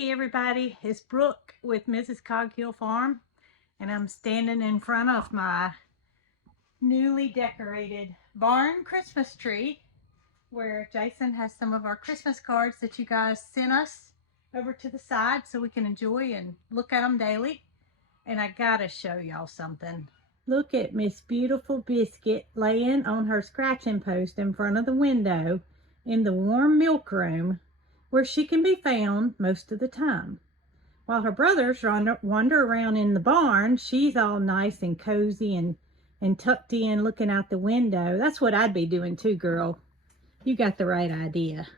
Hey everybody, it's Brooke with Mrs. Cog Hill Farm, and I'm standing in front of my newly decorated barn Christmas tree where Jason has some of our Christmas cards that you guys sent us over to the side so we can enjoy and look at them daily. And I gotta show y'all something. Look at Miss Beautiful Biscuit laying on her scratching post in front of the window in the warm milk room where she can be found most of the time. While her brothers wander around in the barn, she's all nice and cozy and tucked in looking out the window. That's what I'd be doing too, girl. You got the right idea.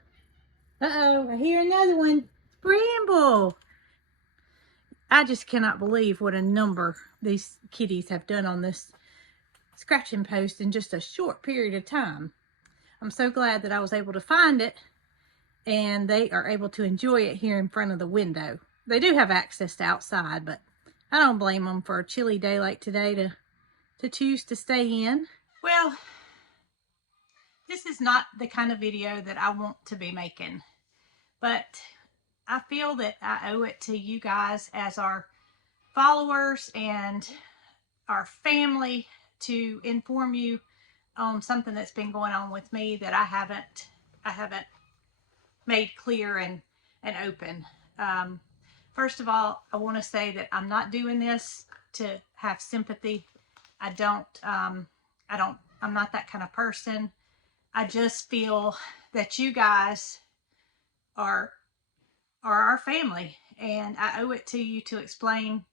Uh-oh, I hear another one. Bramble! I just cannot believe what a number these kitties have done on this scratching post in just a short period of time. I'm so glad that I was able to find it and they are able to enjoy it here in front of the window. They do have access to outside, but I don't blame them for a chilly day like today to choose to stay in. Well, this is not the kind of video that I want to be making, but I feel that I owe it to you guys as our followers and our family to inform you on something that's been going on with me that I haven't made clear and open. First of all, I want to say that I'm not doing this to have sympathy. I'm not that kind of person. I just feel that you guys are our family, and I owe it to you to explain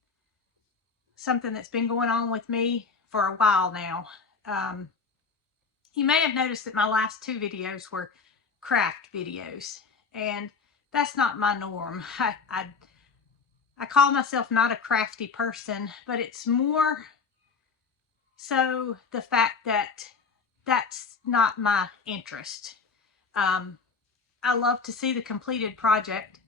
something that's been going on with me for a while now. You may have noticed that my last two videos were craft videos, and that's not my norm. I call myself not a crafty person, but it's more so the fact that that's not my interest. I love to see the completed project,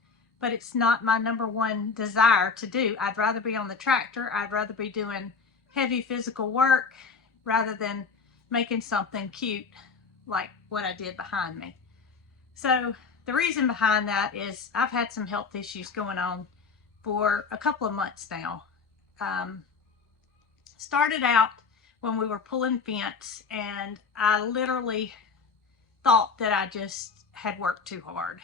but it's not my number one desire to do. I'd rather be on the tractor. I'd rather be doing heavy physical work rather than making something cute like what I did behind me. So the reason behind that is I've had some health issues going on for a couple of months now. Started out when we were pulling fence, and I literally thought that I just had worked too hard.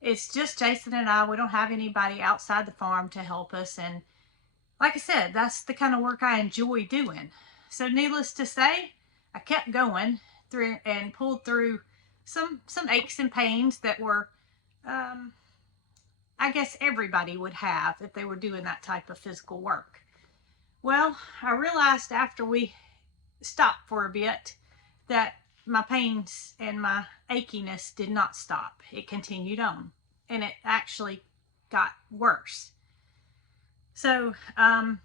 It's just Jason and I. We don't have anybody outside the farm to help us, and like I said, that's the kind of work I enjoy doing. So needless to say, I kept going through and pulled through some aches and pains that were I guess everybody would have if they were doing that type of physical work. Well, I realized after we stopped for a bit that my pains and my achiness did not stop. It continued on, and it actually got worse. So I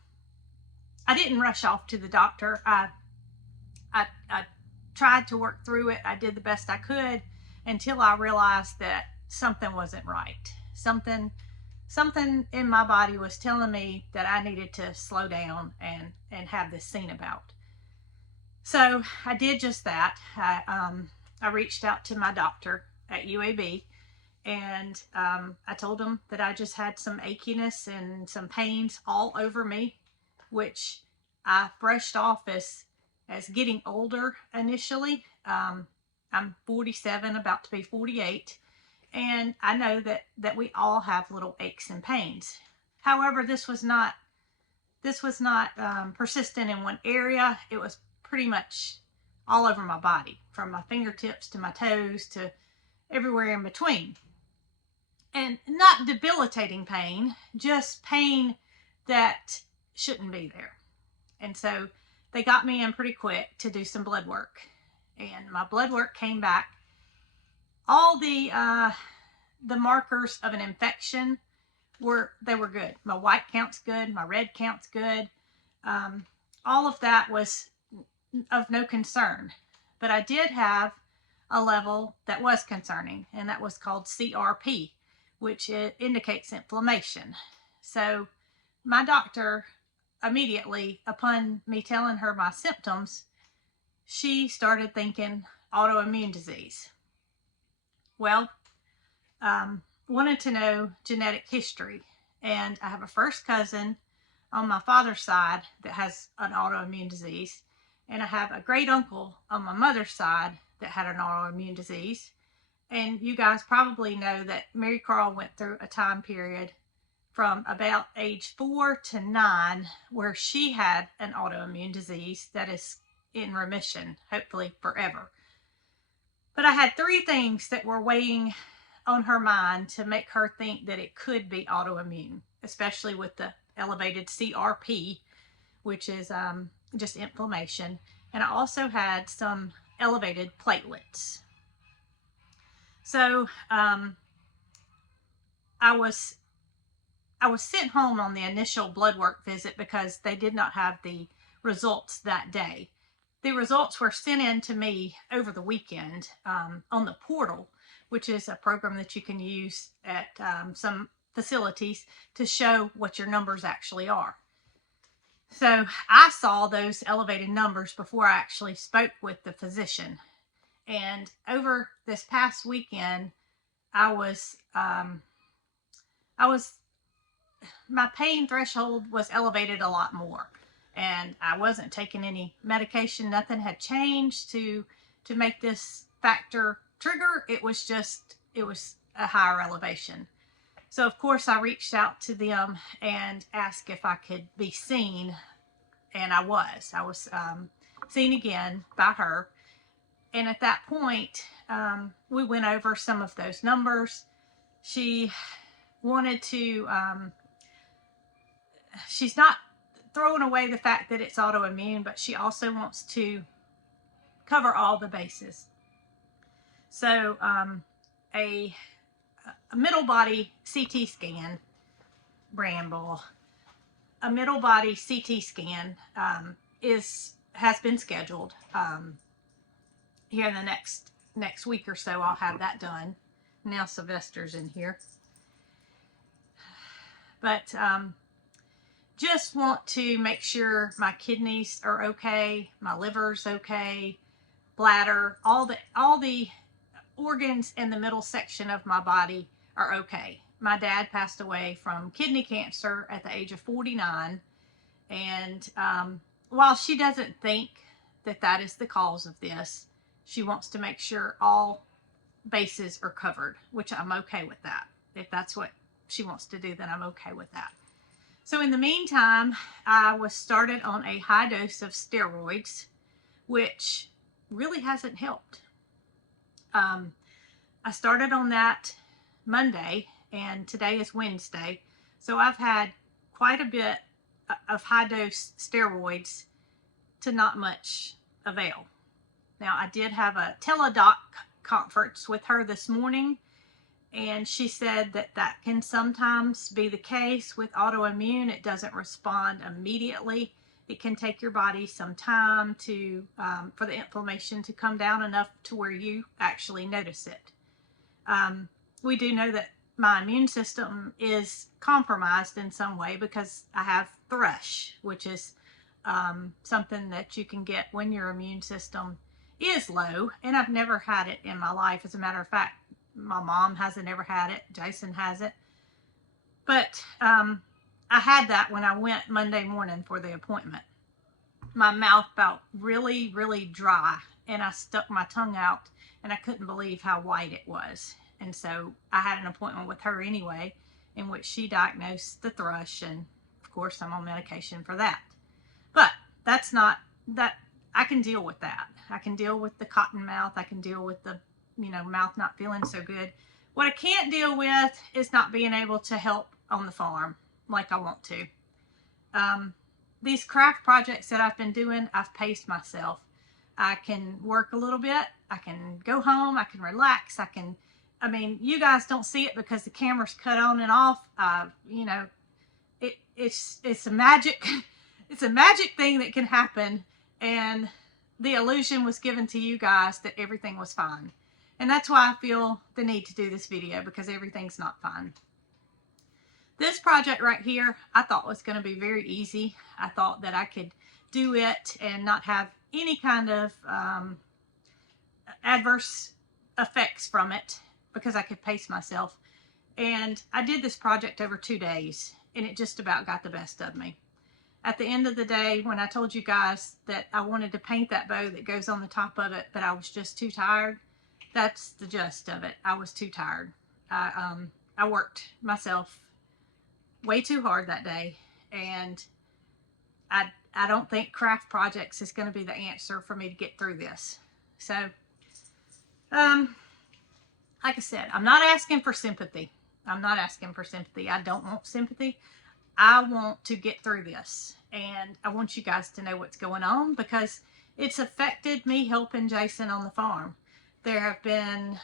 didn't rush off to the doctor. I tried to work through it. I did the best I could until I realized that something wasn't right. Something in my body was telling me that I needed to slow down and have this seen about. So I did just that. I reached out to my doctor at UAB, and I told him that I just had some achiness and some pains all over me, which I brushed off as getting older initially. I'm 47, about to be 48. And I know that we all have little aches and pains. However, this was not persistent in one area. It was pretty much all over my body, from my fingertips to my toes to everywhere in between. And not debilitating pain, just pain that shouldn't be there. And so they got me in pretty quick to do some blood work. And my blood work came back. All the markers of an infection were good. My white count's good. My red count's good. All of that was of no concern. But I did have a level that was concerning, and that was called CRP, which indicates inflammation. So my doctor immediately, upon me telling her my symptoms, she started thinking autoimmune disease. Well, wanted to know genetic history. And I have a first cousin on my father's side that has an autoimmune disease. And I have a great uncle on my mother's side that had an autoimmune disease. And you guys probably know that Marycarl went through a time period from about age 4 to 9 where she had an autoimmune disease that is in remission, hopefully forever. But I had 3 things that were weighing on her mind to make her think that it could be autoimmune, especially with the elevated CRP, which is just inflammation. And I also had some elevated platelets. So I was sent home on the initial blood work visit because they did not have the results that day. The results were sent in to me over the weekend on the portal, which is a program that you can use at some facilities to show what your numbers actually are. So I saw those elevated numbers before I actually spoke with the physician. And over this past weekend, my pain threshold was elevated a lot more. And I wasn't taking any medication. Nothing had changed to make this factor trigger. It was a higher elevation. So of course I reached out to them and asked if I could be seen. And I was seen again by her. And at that point, we went over some of those numbers. She wanted to, she's not throwing away the fact that it's autoimmune, but she also wants to cover all the bases. So a middle body CT scan, Bramble, a middle body CT scan has been scheduled. Here in the next week or so, I'll have that done. Now Sylvester's in here. But just want to make sure my kidneys are okay, my liver's okay, bladder, all the organs in the middle section of my body are okay. My dad passed away from kidney cancer at the age of 49. And while she doesn't think that is the cause of this, she wants to make sure all bases are covered, which I'm okay with that. If that's what she wants to do, then I'm okay with that. So in the meantime, I was started on a high dose of steroids, which really hasn't helped. I started on that Monday, and today is Wednesday. So I've had quite a bit of high dose steroids to not much avail. Now, I did have a teledoc conference with her this morning, and she said that can sometimes be the case with autoimmune. It doesn't respond immediately. It can take your body some time for the inflammation to come down enough to where you actually notice it. We do know that my immune system is compromised in some way because I have thrush, which is something that you can get when your immune system is low, and I've never had it in my life. As a matter of fact, my mom hasn't ever had it. Jason has it. But I had that when I went Monday morning for the appointment. My mouth felt really, really dry, and I stuck my tongue out, and I couldn't believe how white it was. And so I had an appointment with her anyway, in which she diagnosed the thrush, and of course I'm on medication for that. But that's not that. I can deal with that. I can deal with the cotton mouth. I can deal with the, mouth not feeling so good. What I can't deal with is not being able to help on the farm like I want to. These craft projects that I've been doing, I've paced myself. I can work a little bit. I can go home. I can relax. You guys don't see it because the camera's cut on and off. It's a magic, it's a magic thing that can happen. And the illusion was given to you guys that everything was fine. And that's why I feel the need to do this video, because everything's not fine. This project right here, I thought was going to be very easy. I thought that I could do it and not have any kind of adverse effects from it because I could pace myself. And I did this project over 2 days, and it just about got the best of me. At the end of the day, when I told you guys that I wanted to paint that bow that goes on the top of it, but I was just too tired, that's the gist of it. I was too tired. I worked myself way too hard that day, and I don't think craft projects is going to be the answer for me to get through this. So, like I said, I'm not asking for sympathy. I'm not asking for sympathy. I don't want sympathy. I want to get through this, and I want you guys to know what's going on, because it's affected me helping Jason on the farm. There have been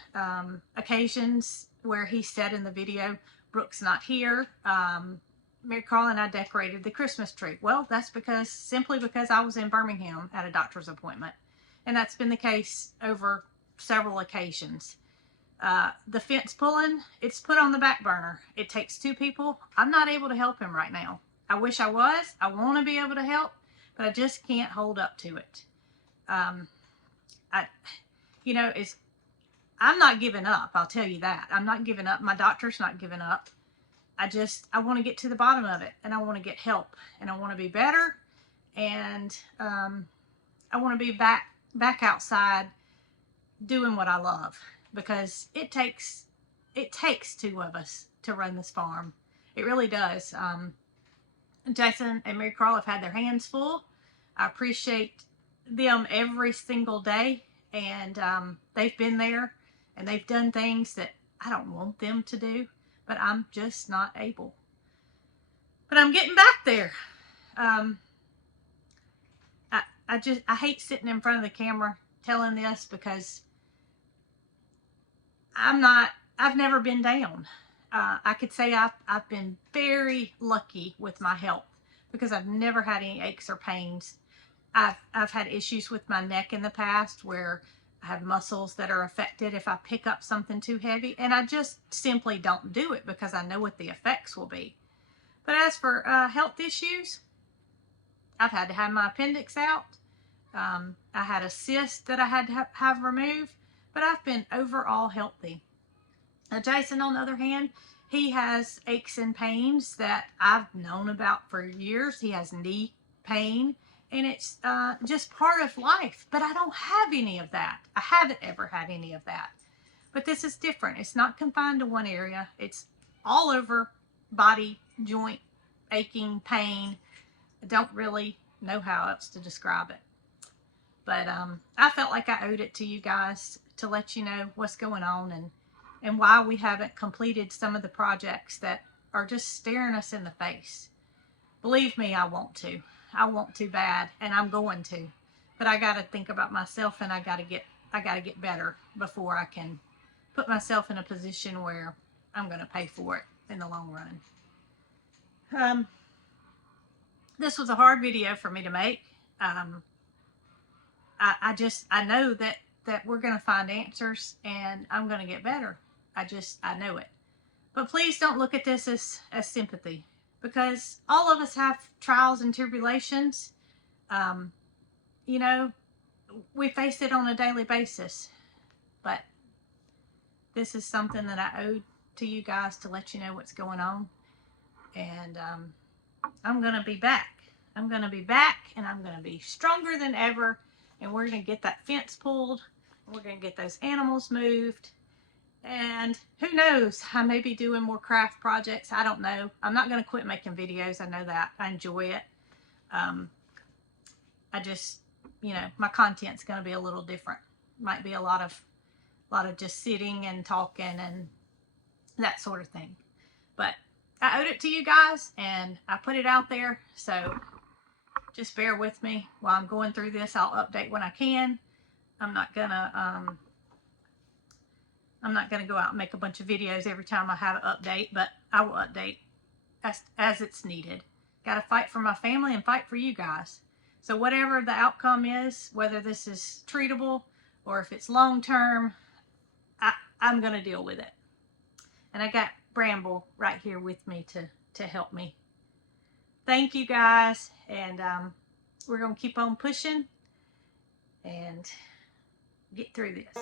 occasions where he said in the video, Brooke's not here. Marycarl and I decorated the Christmas tree. Well, that's simply because I was in Birmingham at a doctor's appointment, and that's been the case over several occasions. The fence pulling, it's put on the back burner. It takes 2 people. I'm not able to help him right now. I wish I was. I want to be able to help, but I just can't hold up to it. I'm not giving up. I'll tell you that. I'm not giving up. My doctor's not giving up. I want to get to the bottom of it, and I want to get help, and I want to be better, and I want to be back outside doing what I love, because it takes 2 of us to run this farm. It really does. Jason and Marycarl have had their hands full. I appreciate them every single day, and they've been there, and they've done things that I don't want them to do, but I'm just not able. But I'm getting back there. I hate sitting in front of the camera telling this, because I've never been down. I could say I've been very lucky with my health, because I've never had any aches or pains. I've had issues with my neck in the past where I have muscles that are affected if I pick up something too heavy, and I just simply don't do it because I know what the effects will be. But as for health issues, I've had to have my appendix out. I had a cyst that I had to have removed, but I've been overall healthy. Now, Jason, on the other hand, he has aches and pains that I've known about for years. He has knee pain, and it's just part of life. But I don't have any of that. I haven't ever had any of that. But this is different. It's not confined to one area. It's all over body, joint, aching, pain. I don't really know how else to describe it. But I felt like I owed it to you guys to let you know what's going on, and why we haven't completed some of the projects that are just staring us in the face. Believe me, I want to. I want to bad, and I'm going to. But I got to think about myself, and I got to get better before I can put myself in a position where I'm going to pay for it in the long run. This was a hard video for me to make. I know that we're going to find answers, and I'm going to get better. I know it. But please don't look at this as sympathy, because all of us have trials and tribulations. We face it on a daily basis. But this is something that I owed to you guys to let you know what's going on. And I'm going to be back. I'm going to be back, and I'm going to be stronger than ever. And we're going to get that fence pulled. And we're going to get those animals moved. And who knows, I may be doing more craft projects. I don't know. I'm not going to quit making videos. I know that. I enjoy it. I just, my content's going to be a little different. Might be a lot of just sitting and talking and that sort of thing. But I owed it to you guys, and I put it out there. So just bear with me while I'm going through this. I'll update when I can. I'm not gonna go out and make a bunch of videos every time I have an update, but I will update as it's needed. Got to fight for my family and fight for you guys. So whatever the outcome is, whether this is treatable or if it's long term, I'm going to deal with it. And I got Bramble right here with me to help me. Thank you guys, and we're going to keep on pushing and get through this.